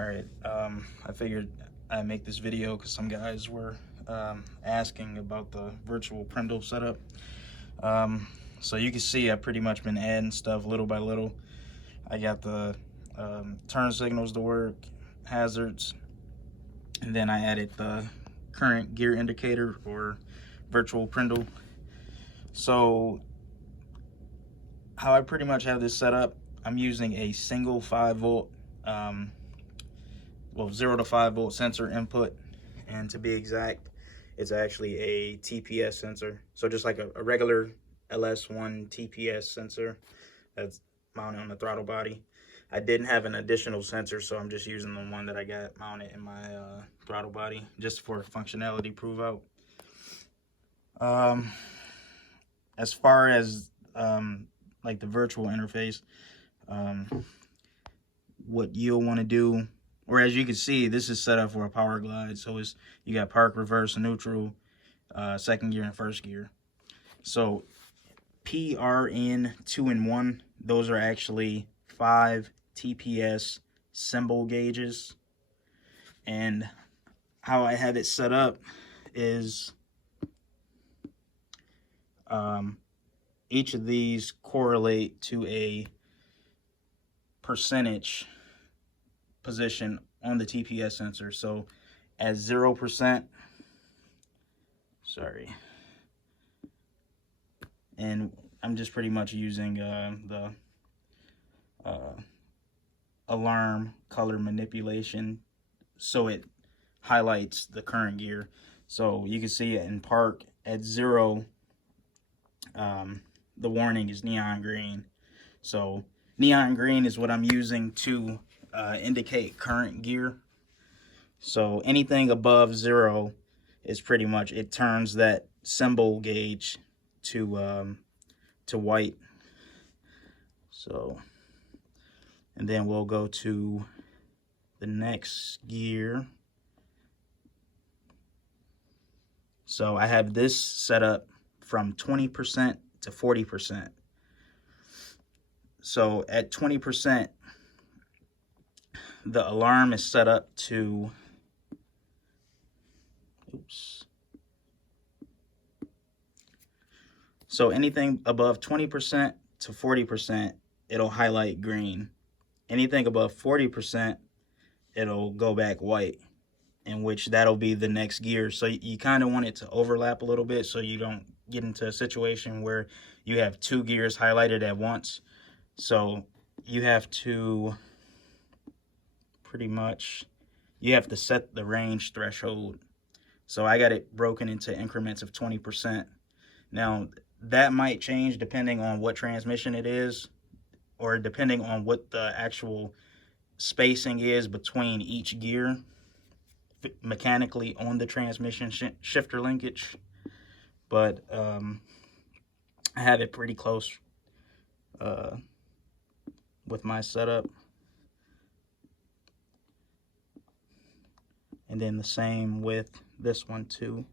All right, I figured I'd make this video because some guys were asking about the virtual Prindle setup. So you can see I've pretty much been adding stuff little by little. I got the turn signals to work, hazards, and then I added the current gear indicator or virtual Prindle. So how I pretty much have this set up, I'm using a single 5-volt 0 to 5 volt sensor input, and to be exact, it's actually a TPS sensor. So just like a regular LS1 TPS sensor that's mounted on the throttle body. I didn't have an additional sensor, so I'm just using the one that I got mounted in my throttle body just for functionality prove out. As far as like the virtual interface, what you'll want to do, or as you can see, this is set up for a power glide. So it's, you got park, reverse, neutral, second gear, and first gear. So PRN 2 and 1, those are actually 5 TPS symbol gauges. And how I have it set up is each of these correlate to a percentage position on the TPS sensor. So at 0%, sorry, and I'm just pretty much using the alarm color manipulation so it highlights the current gear. So you can see it in park at 0, the warning is neon green. So neon green is what I'm using to indicate current gear. So anything above 0 is pretty much, it turns that symbol gauge to white. So, and then we'll go to the next gear. So I have this set up from 20% to 40%. So at 20%, the alarm is set up to, oops. So anything above 20% to 40%, it'll highlight green. Anything above 40%, it'll go back white, in which that'll be the next gear. So you kind of want it to overlap a little bit so you don't get into a situation where you have 2 gears highlighted at once. So you have to pretty much, you have to set the range threshold. So I got it broken into increments of 20%. Now that might change depending on what transmission it is, or depending on what the actual spacing is between each gear mechanically on the transmission shifter linkage. But I have it pretty close with my setup. And then the same with this one too.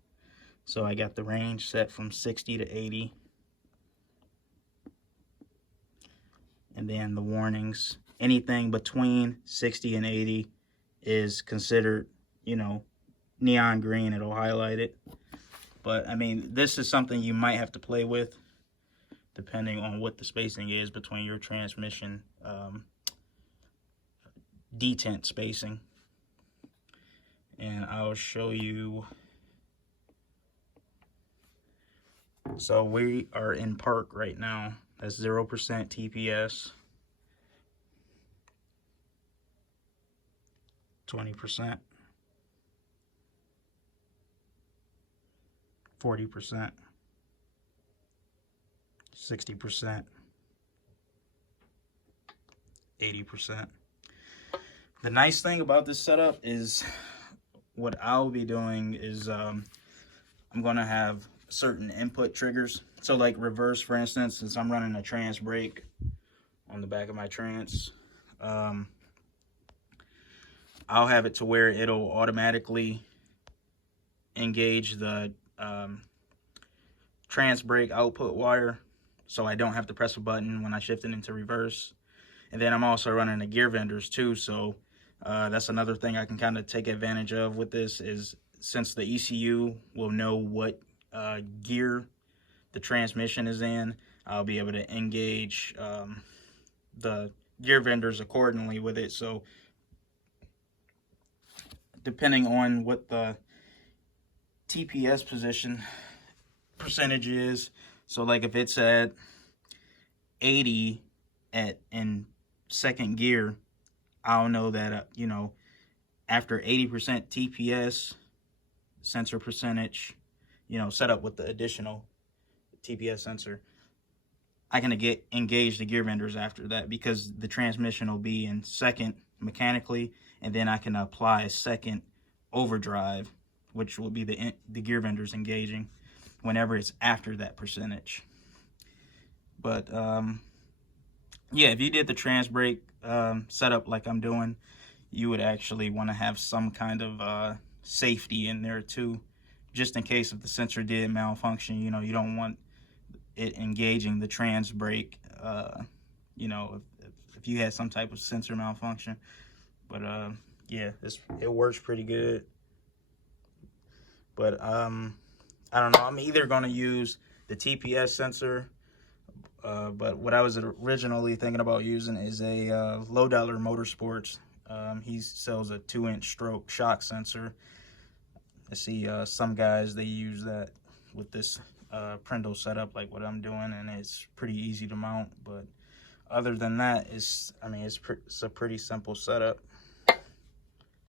So I got the range set from 60 to 80. And then the warnings, anything between 60 and 80 is considered, you know, neon green, it'll highlight it. But I mean, this is something you might have to play with depending on what the spacing is between your transmission detent spacing. And I'll show you. So we are in park right now. That's 0% TPS. 20%. 40%. 60%. 80%. The nice thing about this setup is what I'll be doing is I'm going to have certain input triggers. So like reverse, for instance, since I'm running a trans brake on the back of my trans, I'll have it to where it'll automatically engage the trans brake output wire, so I don't have to press a button when I shift it into reverse. And then I'm also running the gear vendors too, so That's another thing I can kind of take advantage of with this is since the ECU will know what gear the transmission is in, I'll be able to engage the gear vendors accordingly with it. So depending on what the TPS position percentage is, so like if it's at 80 in second gear, I'll know that after 80% TPS sensor percentage, set up with the additional TPS sensor, I can engage the gear vendors after that because the transmission will be in second mechanically, and then I can apply a second overdrive, which will be the gear vendors engaging whenever it's after that percentage. But yeah, if you did the trans brake setup like I'm doing, you would actually want to have some kind of safety in there too, just in case if the sensor did malfunction. You don't want it engaging the trans brake. If you had some type of sensor malfunction. But yeah, it works pretty good. But I don't know. I'm either gonna use the TPS sensor. But what I was originally thinking about using is a Low Dollar Motorsports. He sells a 2-inch stroke shock sensor. I see some guys, they use that with this Prindle setup like what I'm doing, and it's pretty easy to mount. But other than that, it's a pretty simple setup.